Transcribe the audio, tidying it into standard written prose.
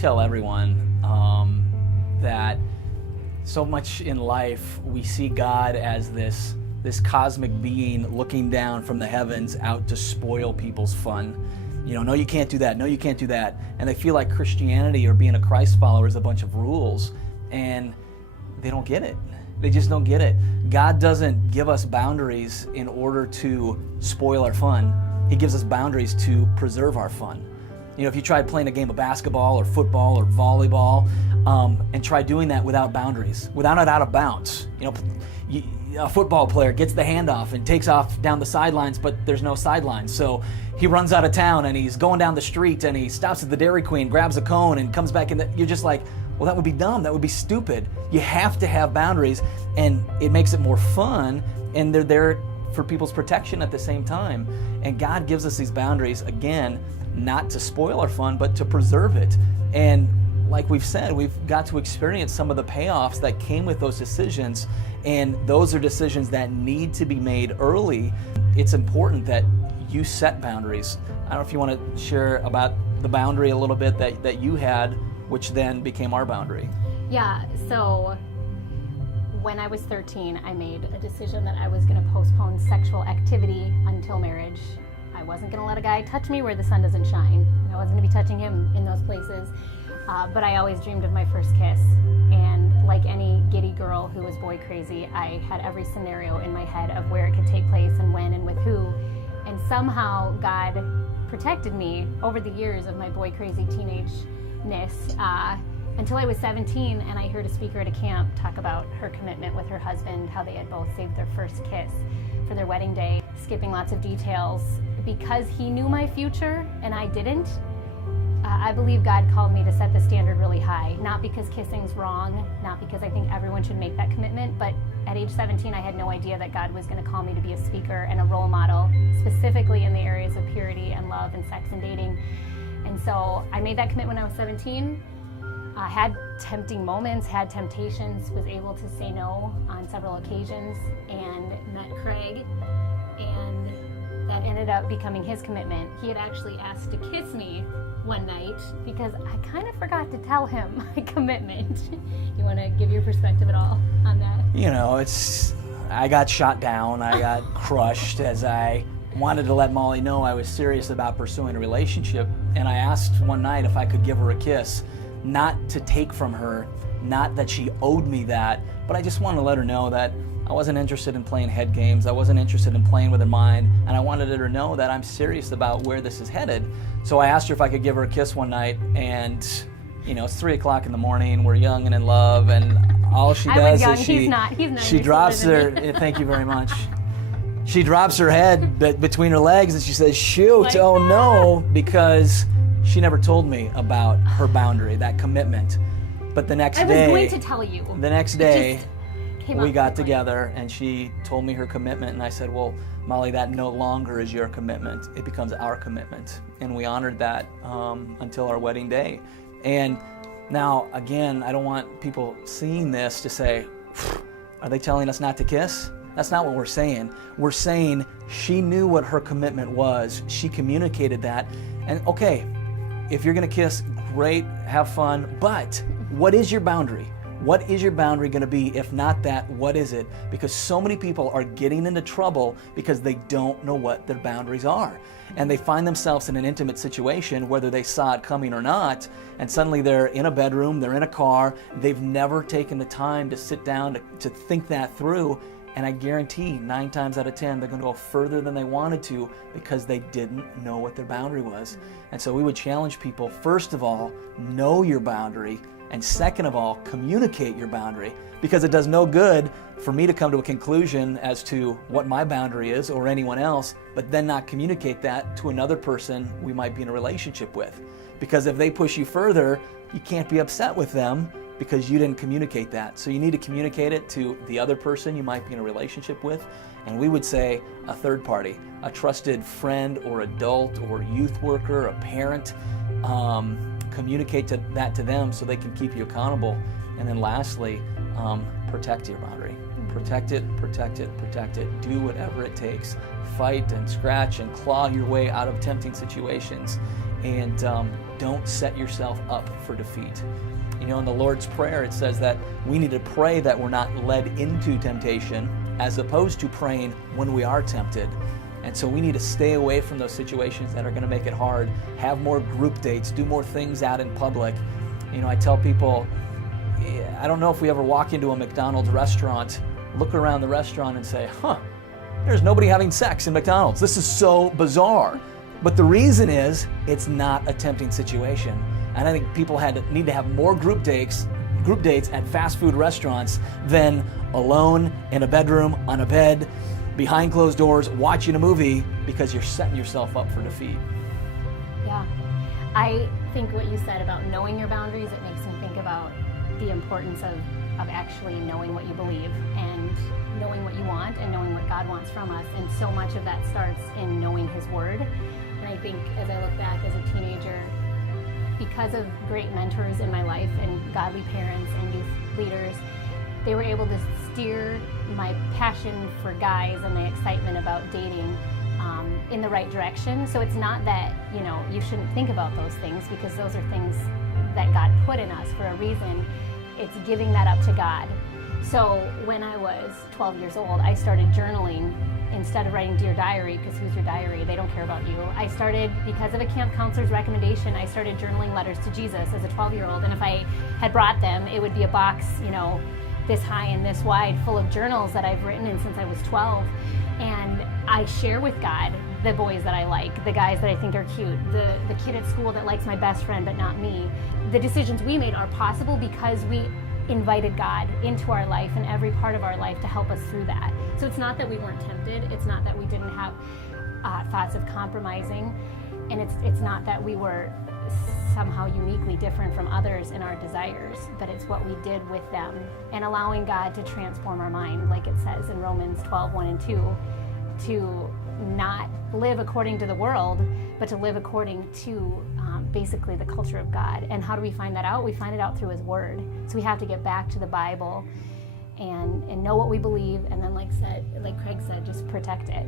tell everyone that so much in life we see God as this cosmic being looking down from the heavens out to spoil people's fun. No, you can't do that. No, you can't do that. And they feel like Christianity or being a Christ follower is a bunch of rules, and they don't get it. They just don't get it. God doesn't give us boundaries in order to spoil our fun. He gives us boundaries to preserve our fun. If you tried playing a game of basketball or football or volleyball and try doing that without boundaries, without it out of bounds, a football player gets the handoff and takes off down the sidelines, but there's no sidelines. So he runs out of town and he's going down the street and he stops at the Dairy Queen, grabs a cone and comes back in. You're just like, well, that would be dumb. That would be stupid. You have to have boundaries, and it makes it more fun, and they're there for people's protection at the same time. And God gives us these boundaries, again, not to spoil our fun, but to preserve it. And like we've said, we've got to experience some of the payoffs that came with those decisions, and those are decisions that need to be made early. It's important that you set boundaries. I don't know if you want to share about the boundary a little bit that you had, which then became our boundary. Yeah, so when I was 13, I made a decision that I was going to postpone sexual activity until marriage. I wasn't going to let a guy touch me where the sun doesn't shine. I wasn't going to be touching him in those places. But I always dreamed of my first kiss. And like any giddy girl who was boy crazy, I had every scenario in my head of where it could take place and when and with who. And somehow God protected me over the years of my boy crazy teenage-ness until I was 17, and I heard a speaker at a camp talk about her commitment with her husband, how they had both saved their first kiss for their wedding day, skipping lots of details. Because he knew my future and I didn't, I believe God called me to set the standard really high. Not because kissing's wrong, not because I think everyone should make that commitment, but at age 17, I had no idea that God was going to call me to be a speaker and a role model, specifically in the areas of purity and love and sex and dating. And so I made that commitment when I was 17. I had tempting moments, had temptations, was able to say no on several occasions, and met Craig, and that ended up becoming his commitment. He had actually asked to kiss me one night because I kind of forgot to tell him my commitment. You want to give your perspective at all on that? I got shot down, I got crushed as I wanted to let Molly know I was serious about pursuing a relationship, and I asked one night if I could give her a kiss, not to take from her, not that she owed me that, but I just wanted to let her know that I wasn't interested in playing head games, I wasn't interested in playing with her mind, and I wanted her to know that I'm serious about where this is headed. So I asked her if I could give her a kiss one night, and it's 3 o'clock in the morning, we're young and in love, and all she does is she drops her, thank you very much. She drops her head between her legs and she says, shoot, oh no, because she never told me about her boundary, that commitment. But the next day, I was going to tell you. The next day, we got together and she told me her commitment, and I said, well, Molly, that no longer is your commitment. It becomes our commitment. And we honored that until our wedding day. And now, again, I don't want people seeing this to say, are they telling us not to kiss? That's not what we're saying. We're saying she knew what her commitment was. She communicated that. And okay, if you're going to kiss, great, have fun. But what is your boundary? What is your boundary going to be? If not that, what is it? Because so many people are getting into trouble because they don't know what their boundaries are. And they find themselves in an intimate situation, whether they saw it coming or not, and suddenly they're in a bedroom, they're in a car, they've never taken the time to sit down to think that through. And I guarantee 9 times out of 10, they're going to go further than they wanted to because they didn't know what their boundary was. And so we would challenge people, first of all, know your boundary. And second of all, communicate your boundary, because it does no good for me to come to a conclusion as to what my boundary is or anyone else, but then not communicate that to another person we might be in a relationship with. Because if they push you further, you can't be upset with them because you didn't communicate that. So you need to communicate it to the other person you might be in a relationship with. And we would say a third party, a trusted friend or adult or youth worker, a parent. Communicate that to them so they can keep you accountable. And then lastly, protect your boundary. Protect it, protect it, protect it. Do whatever it takes. Fight and scratch and claw your way out of tempting situations. And don't set yourself up for defeat. You know, in the Lord's Prayer, it says that we need to pray that we're not led into temptation, as opposed to praying when we are tempted. And so we need to stay away from those situations that are going to make it hard, have more group dates, do more things out in public. You know, I tell people, I don't know if we ever walk into a McDonald's restaurant, look around the restaurant and say, there's nobody having sex in McDonald's. This is so bizarre. But the reason is, it's not a tempting situation. And I think people need to have more group dates at fast food restaurants than alone in a bedroom, on a bed, behind closed doors, watching a movie, because you're setting yourself up for defeat. Yeah. I think what you said about knowing your boundaries, it makes me think about the importance of actually knowing what you believe and knowing what you want and knowing what God wants from us. And so much of that starts in knowing His Word. And I think as I look back as a teenager, because of great mentors in my life and godly parents and youth leaders, they were able to steer my passion for guys and the excitement about dating in the right direction. So it's not that, you know, you shouldn't think about those things, because those are things that God put in us for a reason. It's giving that up to God. So when I was 12 years old, I started journaling. Instead of writing Dear Diary, because who's your diary? They don't care about you. I started, because of a camp counselor's recommendation, I started journaling letters to Jesus as a 12-year-old. And if I had brought them, it would be a box, you know, this high and this wide, full of journals that I've written in since I was 12. And I share with God the boys that I like, the guys that I think are cute, the kid at school that likes my best friend but not me. The decisions we made are possible because we invited God into our life and every part of our life to help us through that. So it's not that we weren't tempted, it's not that we didn't have thoughts of compromising, and it's not that we were somehow uniquely different from others in our desires, but it's what we did with them and allowing God to transform our mind, like it says in Romans 12:1 and 2, to not live according to the world, but to live according to basically the culture of God. And how do we find that out? We find it out through His Word. So we have to get back to the Bible and know what we believe, and then like Craig said, just protect it.